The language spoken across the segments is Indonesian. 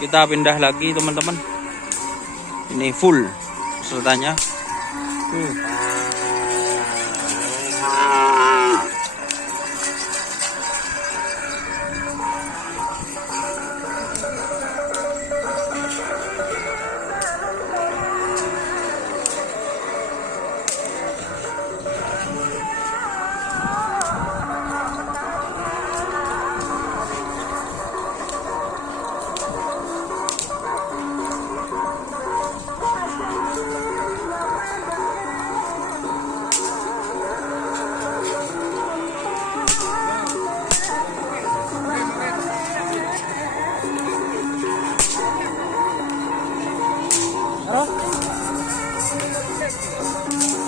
Kita pindah lagi teman-teman. Ini full pesertanya.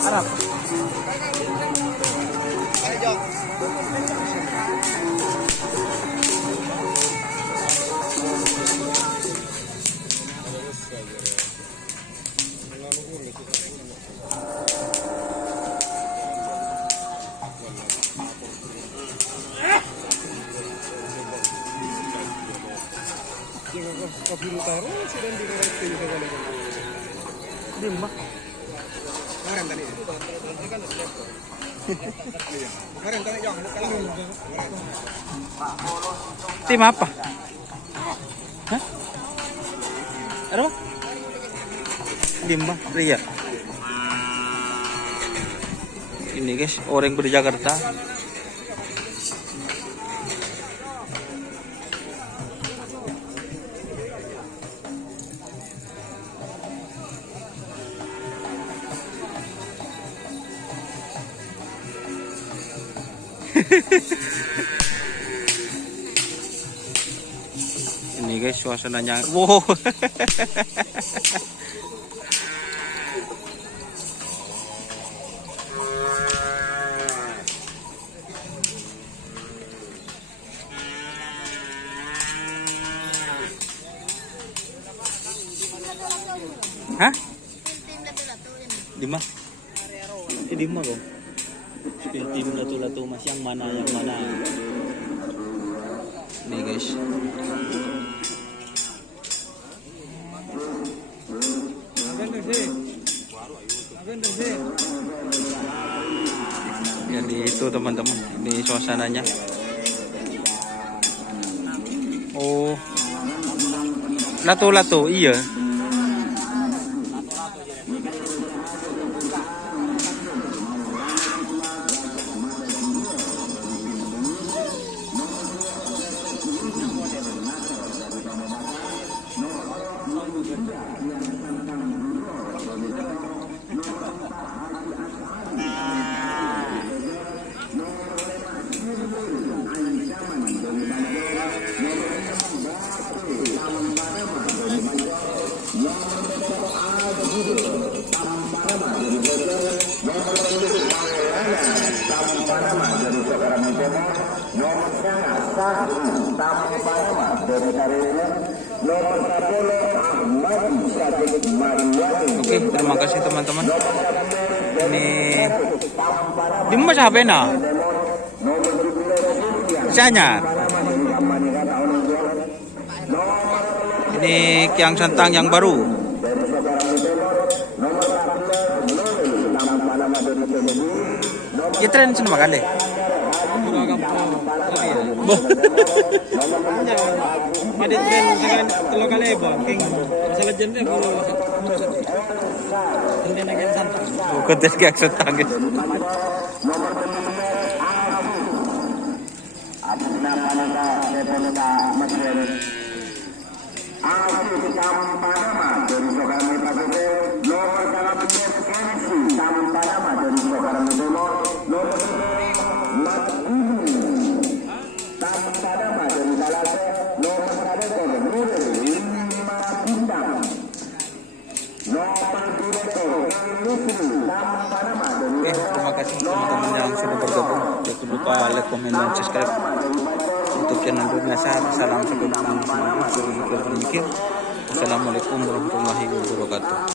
Arab. Tim apa? Hah? Ada apa? Limbah Ria. Ini guys, orang dari Jakarta. Ini guys suasananya. Wow. Hah? Di mana? Di mana kok? Tim latu-latu mas yang mana nih guys. Jadi itu teman-teman, ini suasananya. Oh, latu-latu iya. Oke, terima kasih teman-teman. Ini di mana siapa nak? Sanyar. Ini Kiang Santang yang baru. Kita tren sana makan deh. Boh. Ada tren dengan telur kali king masalah jende kalau konten agen santang. Konten Kiang Santang guys. Terima kasih teman-teman yang sudah bergabung. Jangan lupa like, komen, dan subscribe untuk channel Dunia Sahar. Salam sebelum. Assalamualaikum warahmatullahi wabarakatuh.